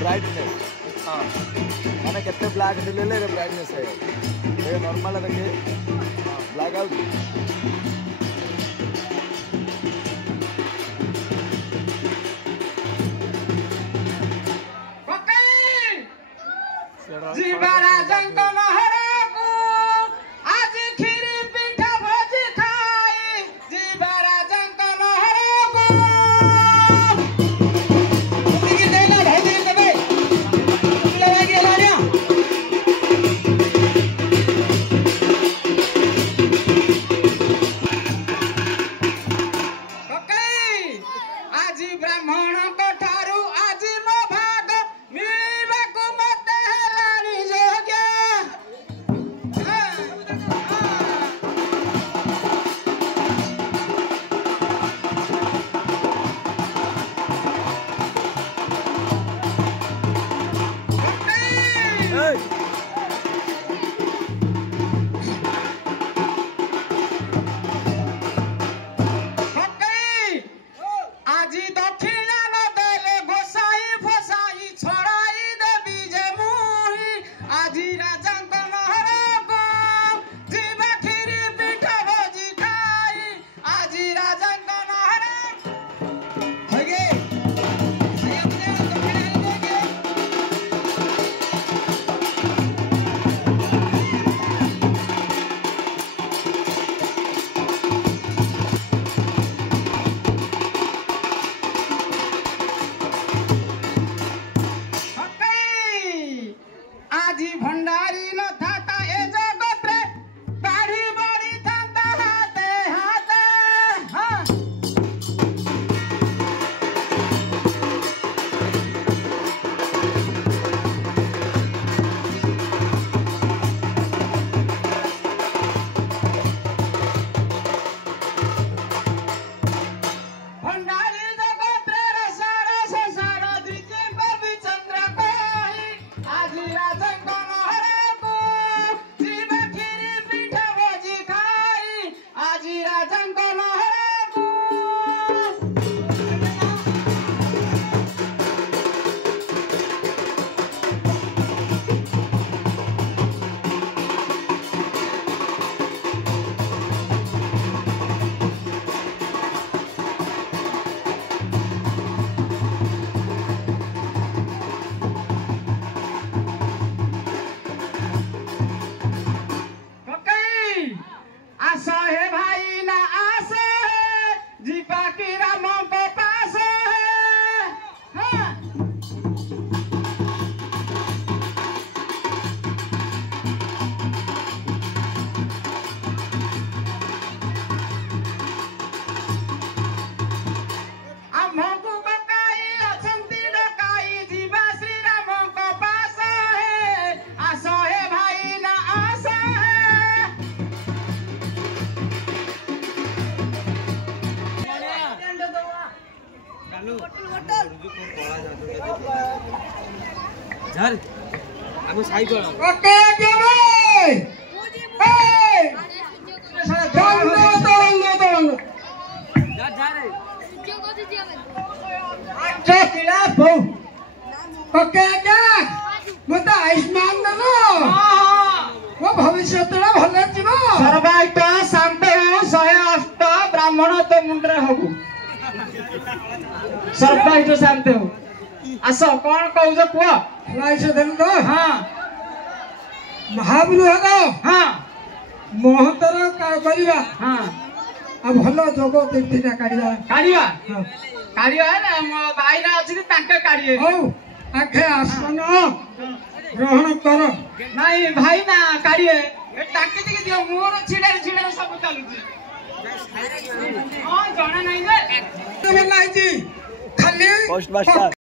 brightness माने कितने black ले ले ब्राइटनेस है ये नॉर्मल है देखिए ब्लैक आउट जीवारा जंगल हराको आज खीरी पिठा भोजी खाई जीवारा जंगल हराको उनकी देना भेज दे भाई लगा के लानिया ओके आज ब्राह्मण को ठारू आज नो भाग मिलबा को मते हेलानी जोग्या আজি দক্ষিণা নদেলে গোসাই ফসাই ছড়াই দেবী যে মুহি আজি রাজাঙ্ক নহরক জিবা খিরি পিঠা ভোজি খাই আজি রাজাঙ্ক নহরক হইগে আপনি দক্ষিণা দেগে আজি भंडारी न थाता ए जगत रे बाढ़ी बड़ी थाता हाथे हाथे हाँ भंडारी जगत रे रसार संसार दिजे कवि चंद्र कोई আজি রাজাঙ্ক নহরকো জিবা খিরি পিঠা ভোজি খাই আজি রাজাঙ্ক নহরকো आशा है भाई ना आशा है जीपा की रामों को पास है हाँ हमको बकाई असंती डकाई जीवा श्री रामों को पास है आशा है भाई ना आशा है झाल हम साई को ओके के भाई ए दंग जा जा रे अच्छा किला बहु ओके क्या मत आयुष्मान दनो वो भविष्य तेरा भले जीव सर्वाइट शांत 108 ब्राह्मण तो मुंडरे होबु सर्वाइट शांत हो आस कौन कहू पुआ लाइस देन तो हां महाबुलु हगो हां मोहतर का करिवा हां अब भलो जोग तीर्थिटा काढिया काढिया हां काढिया ना मो भाईरा अछि ताके काढिए ओ आखे आसन ग्रहण कर नहीं भाई ना काढिए ए ताके दिके दियो मोर छिडा सब चालू छी हां जाना नहीं जे बनाई जी खाली पोस्ट मास्टर